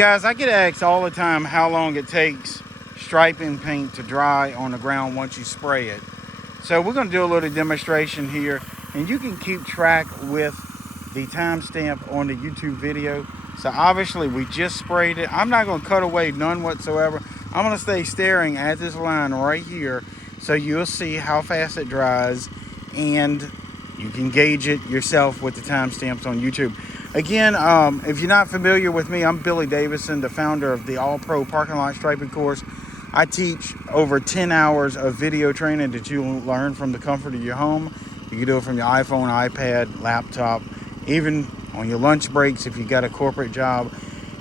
Guys, I get asked all the time how long it takes striping paint to dry on the ground once you spray it. So we're going to do a little demonstration here, and you can keep track with the timestamp on the YouTube video. So obviously we just sprayed it. I'm not going to cut away none whatsoever. I'm going to stay staring at this line right here so you'll see how fast it dries, and you can gauge it yourself with the timestamps on YouTube. Again, if you're not familiar with me, I'm Billy Davidson, the founder of the All-Pro Parking Lot Striping course. I teach over 10 hours of video training that you'll learn from the comfort of your home. You can do it from your iPhone, iPad, laptop, even on your lunch breaks if you got a corporate job.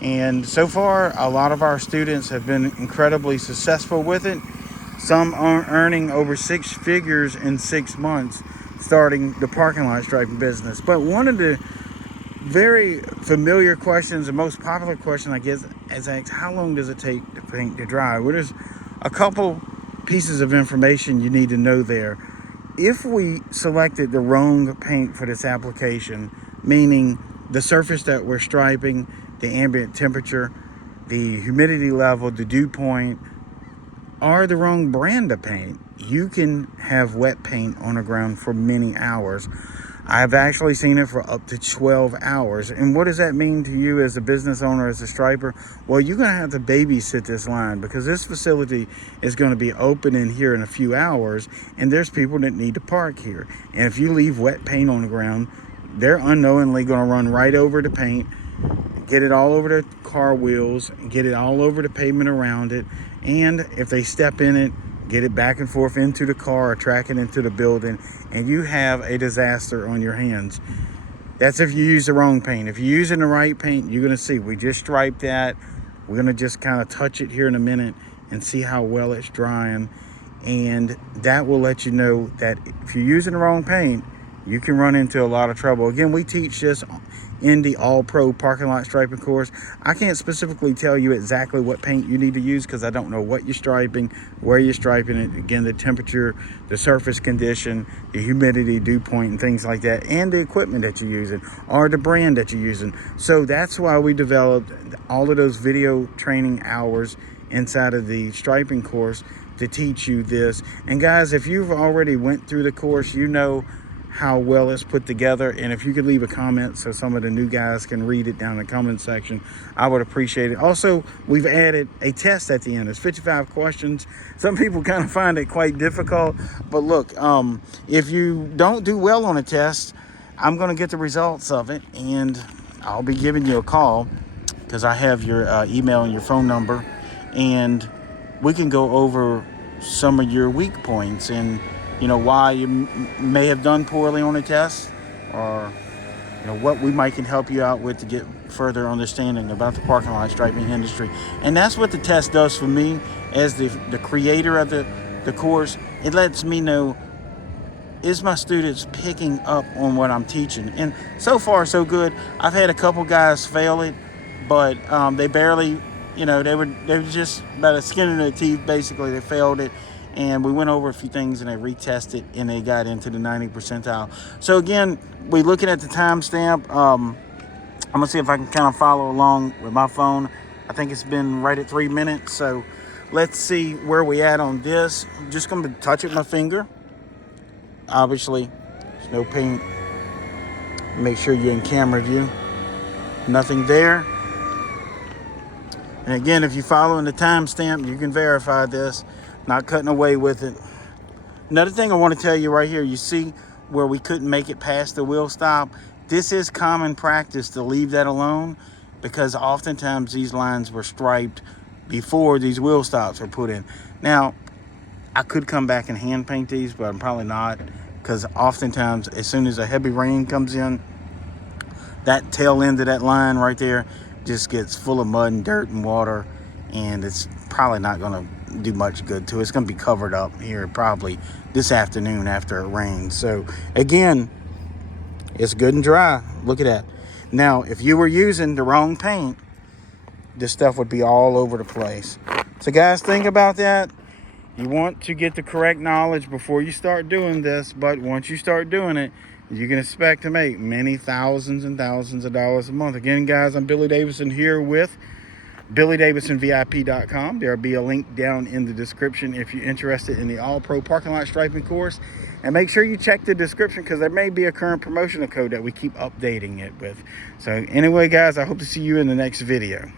And so far, a lot of our students have been incredibly successful with it. Some are earning over 6 figures in 6 months starting the parking lot striping business. But one of the very familiar questions, the most popular question I get is asked, how long does it take the paint to dry? Well, there's a couple pieces of information you need to know there. If we selected the wrong paint for this application, meaning the surface that we're striping, the ambient temperature, the humidity level, the dew point, are the wrong brand of paint, you can have wet paint on the ground for many hours. I've actually seen it for up to 12 hours. And what does that mean to you as a business owner, as a striper? Well, you're going to have to babysit this line, because this facility is going to be open in here in a few hours, and there's people that need to park here. And if you leave wet paint on the ground, they're unknowingly going to run right over the paint, get it all over the car wheels, get it all over the pavement around it. And if they step in it, get it back and forth into the car or track it into the building, and you have a disaster on your hands. That's if you use the wrong paint. If you're using the right paint, you're going to see we just striped that. We're going to just kind of touch it here in a minute and see how well it's drying, and that will let you know that if you're using the wrong paint, you can run into a lot of trouble. Again, we teach this in the All-Pro Parking Lot Striping course. I can't specifically tell you exactly what paint you need to use, because I don't know what you're striping, where you're striping it, again, the temperature, the surface condition, the humidity, dew point, and things like that, and the equipment that you're using, or the brand that you're using. So that's why we developed all of those video training hours inside of the striping course to teach you this. And guys, if you've already went through the course, you know how well it's put together. And if you could leave a comment so some of the new guys can read it down in the comment section, I would appreciate it. Also, we've added a test at the end. It's 55 questions. Some people kind of find it quite difficult, but look, if you don't do well on a test, I'm going to get the results of it, and I'll be giving you a call, because I have your email and your phone number, and we can go over some of your weak points and why you may have done poorly on a test, or what we might can help you out with to get further understanding about the parking lot striping industry. And that's what the test does for me as the creator of the course. It lets me know, is my students picking up on what I'm teaching? And so far so good. I've had a couple guys fail it, but they barely, they were just about a skin in their teeth. Basically, they failed it. And we went over a few things, and they retested, and they got into the 90th percentile. So again, we're looking at the timestamp. I'm gonna see if I can kind of follow along with my phone. I think it's been right at 3 minutes. So let's see where we at on this. I'm just gonna touch it with my finger. Obviously, there's no paint. Make sure you're in camera view. Nothing there. And again, if you're following the timestamp, you can verify this. Not cutting away with it. Another thing I want to tell you right here, you see where we couldn't make it past the wheel stop? This is common practice to leave that alone, because oftentimes these lines were striped before these wheel stops were put in. Now, I could come back and hand paint these, but I'm probably not, because oftentimes as soon as a heavy rain comes in, that tail end of that line right there just gets full of mud and dirt and water, and it's probably not going to do much good to it. It's going to be covered up here probably this afternoon after it rains. So again, it's good and dry. Look at that. Now, if you were using the wrong paint, this stuff would be all over the place. So guys, think about that. You want to get the correct knowledge before you start doing this, but once you start doing it, you can expect to make many thousands and thousands of dollars a month. Again, guys, I'm Billy Davidson here with BillyDavidsonVIP.com. There'll be a link down in the description if you're interested in the All-Pro Parking Lot Striping course. And make sure you check the description because there may be a current promotional code that we keep updating it with. So anyway, guys, I hope to see you in the next video.